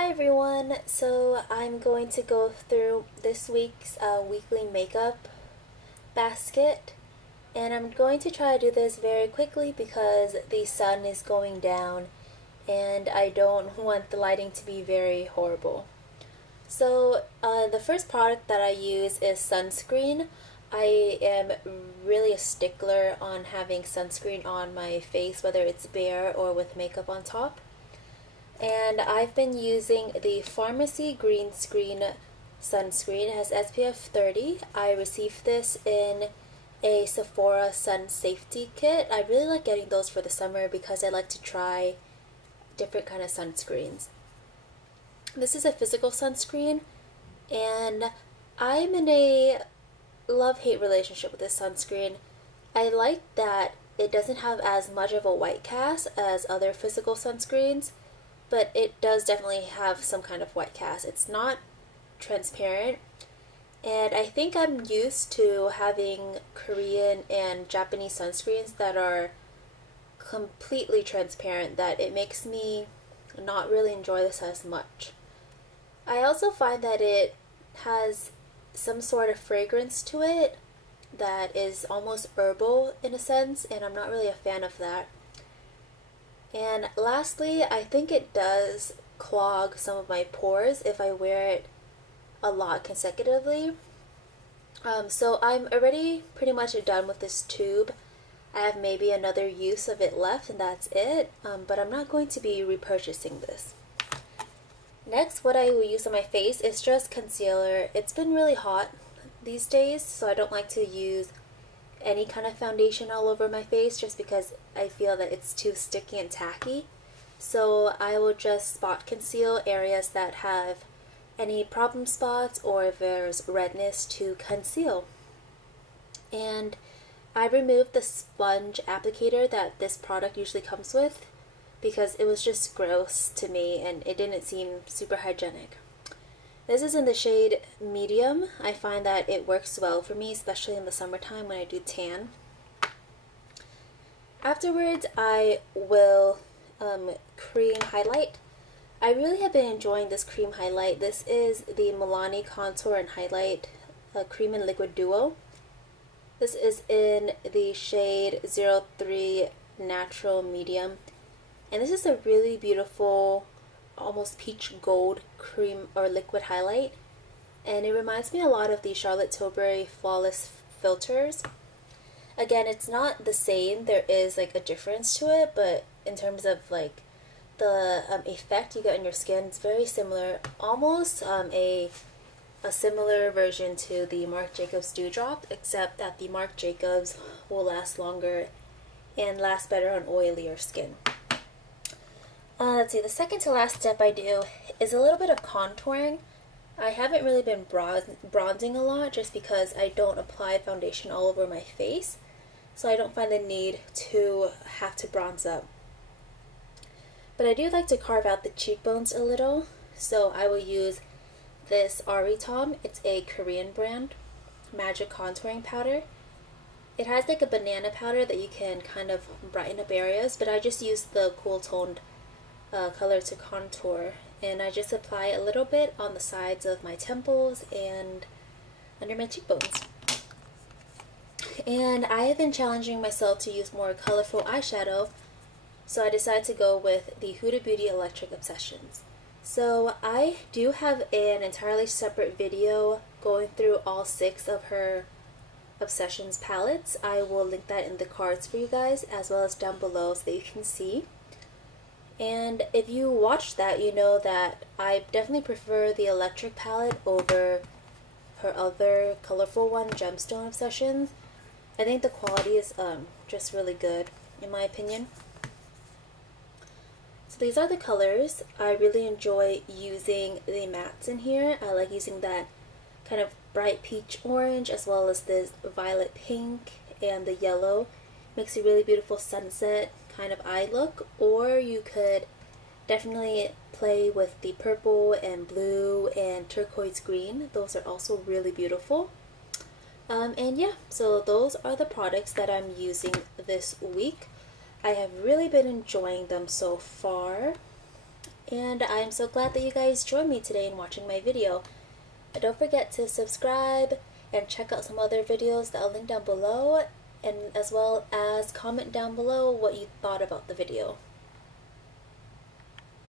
Hi everyone, so I'm going to go through this week's weekly makeup basket, and I'm going to try to do this very quickly because the sun is going down and I don't want the lighting to be very horrible. So the first product that I use is sunscreen. I am really a stickler on having sunscreen on my face, whether it's bare or with makeup on top. And I've been using the Farmacy Green Screen sunscreen. It has SPF 30. I received this in a Sephora Sun Safety Kit. I really like getting those for the summer because I like to try different kind of sunscreens. This is a physical sunscreen, and I'm in a love-hate relationship with this sunscreen. I like that it doesn't have as much of a white cast as other physical sunscreens, but it does definitely have some kind of white cast. It's not transparent, and I think I'm used to having Korean and Japanese sunscreens that are completely transparent, that it makes me not really enjoy this as much. I also find that it has some sort of fragrance to it that is almost herbal in a sense, and I'm not really a fan of that. And lastly, I think it does clog some of my pores if I wear it a lot consecutively. So I'm already pretty much done with this tube. I have maybe another use of it left and that's it, but I'm not going to be repurchasing this. Next, what I will use on my face is just concealer. It's been really hot these days, so I don't like to use any kind of foundation all over my face just because I feel that it's too sticky and tacky. So I will just spot conceal areas that have any problem spots or if there's redness to conceal. And I removed the sponge applicator that this product usually comes with because it was just gross to me and it didn't seem super hygienic. This is in the shade medium. I find that it works well for me, especially in the summertime when I do tan. Afterwards, I will cream highlight. I really have been enjoying this cream highlight. This is the Milani Contour and Highlight Cream and Liquid Duo. This is in the shade 03 Natural Medium. And this is a really beautiful, almost peach gold cream or liquid highlight, and it reminds me a lot of the Charlotte Tilbury Flawless filters. Again, it's not the same, there is like a difference to it, but in terms of like the effect you get on your skin, it's very similar, almost a similar version to the Marc Jacobs Dewdrop, except that the Marc Jacobs will last longer and last better on oilier skin. Let's see, the second to last step I do is a little bit of contouring. I haven't really been bronzing a lot just because I don't apply foundation all over my face, so I don't find the need to have to bronze up. But I do like to carve out the cheekbones a little, so I will use this Aritaum. It's a Korean brand, Magic Contouring Powder. It has like a banana powder that you can kind of brighten up areas, but I just use the cool toned color to contour, and I just apply a little bit on the sides of my temples and under my cheekbones. And I have been challenging myself to use more colorful eyeshadow, so I decided to go with the Huda Beauty Electric Obsessions. So I do have an entirely separate video going through all 6 of her Obsessions palettes. I will link that in the cards for you guys as well as down below so that you can see. And if you watched that, you know that I definitely prefer the electric palette over her other colorful one, Gemstone Obsessions. I think the quality is just really good, in my opinion. So these are the colors. I really enjoy using the mattes in here. I like using that kind of bright peach orange as well as this violet pink and the yellow. Makes a really beautiful sunset kind of eye look, or you could definitely play with the purple and blue and turquoise green. Those are also really beautiful. And yeah, so those are the products that I'm using this week. I have really been enjoying them so far, and I'm so glad that you guys joined me today in watching my video. Don't forget to subscribe and check out some other videos that I'll link down below, and as well as comment down below what you thought about the video.